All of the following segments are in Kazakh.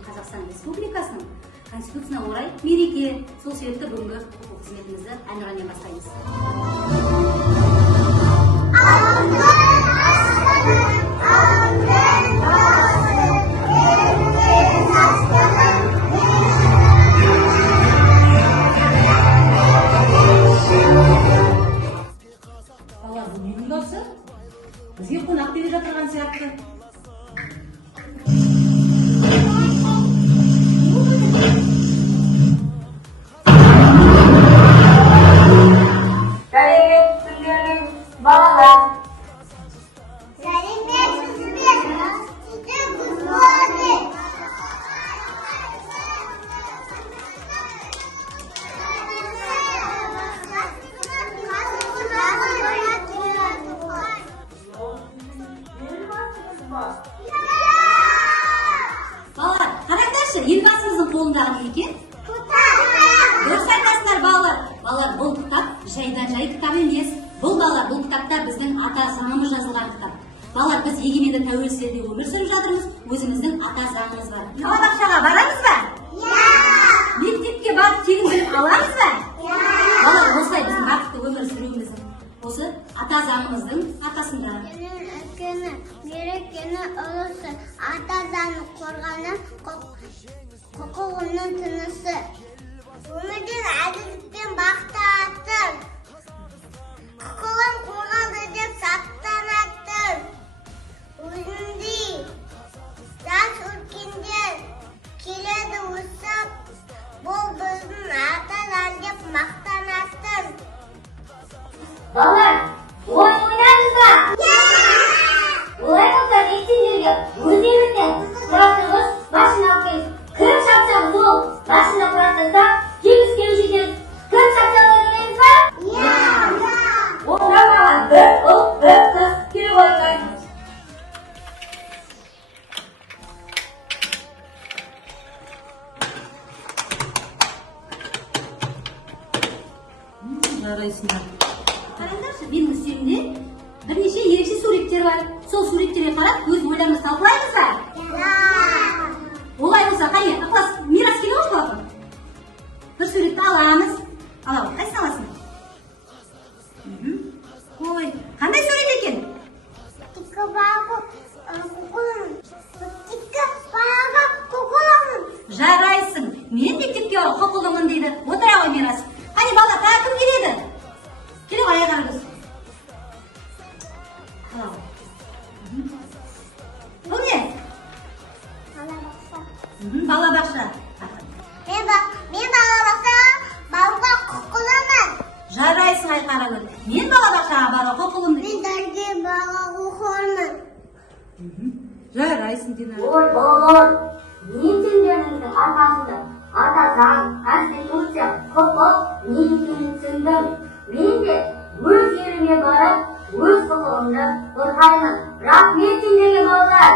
Қазақстан Республикасының Конституциясына орай мереке. Сол себепті бүгінгі құқық қызметімізді әнұранмен бастаймыз. Балалар, бұл недің дауысы? Бізге қонақ бере жатырған сияқты. Балалар, қараңдаршы, елбасымыздың қолындағы не екен? Дұрыс айтасыздар, балалар. Балалар, бұл кітап жайдан-жай кітап емес. Бұл кітапта біздің ата заңымыз жазылған кітап. Балалар, біз егеменді тәуелсіз елде өмір сүріп жатырмыз, өзіміздің ата заңымыз бар. Балабақшаға барамыз ба? Мектепке барып тегін білім аламыз ба? Балалар, осылай біздің бақытты өмір сүруіміздің осы ата заңымыздың арқасында. Мерекені ұлысы, ата заңын қорғаны, құқығымның тынысы. Өмірден әділдікпен бақтыратын, құқығым қорғалды деп сақтанатын. Өзіндей жас өркендер келеді өсіп, бұл біздің ата заң деп мақтанатын. Балалар, ойын ойнаймыз ба? Олай болса, мектептерге өздеріңізден құрастырғыш машина алып келіңіз. Кім шапшаң сол машина құрастырса, тегіс келушілеріңіз кім шапшаң ойнаймыз ба? Оңырау маған бір ұл, бір қыз келіп ойнаймыз. Жарайсыңдар. Қараңдаршы, менің үстемде бірнеше ерекше суреттер бар. Сол суреттерге қарап, өз ойларымызды талқылаймыз ба? Олай болса, қане, ықылас мирас келе ғой болатын. Бір суретті аламыз. Алау, қайсысын аласың? Ой, қандай сурет екен? Тікі бағы құқылымын. Жарайсың. Мен мектепке құқылымын дейді. Отыра ғой мирас. Қане, бала, тағы кім келеді? Келе ғой, аяғарыңыз. Бұл не? Балабақша. Мен балабақшаға баруға құқылымын. Жарайсың, Айқарагүл. Мен балабақшаға баруға құқылымын. Мен дәріге баруға құқылымын. Жарайсың, Динара. Ой, балалар, мен сендеріңіздің арқасында ата заң, конституция, құқық не екенін түсіндім. Мен де өз еліме барып, өз құқығымды қорғаймын. Рахмет сендерге, балалар.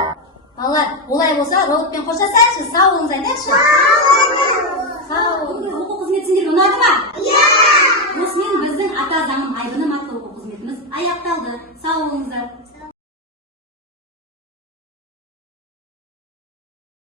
Балалар, олай болса, роботпен қоштасайықшы, сау болыңыз айтайықшы. Сау болыңыз. Оқу қызметі сендерге ұнады ма? Осымен біздің ата заңым айбыным атты оқу қызметіміз аяқталды. Сау болыңыздар.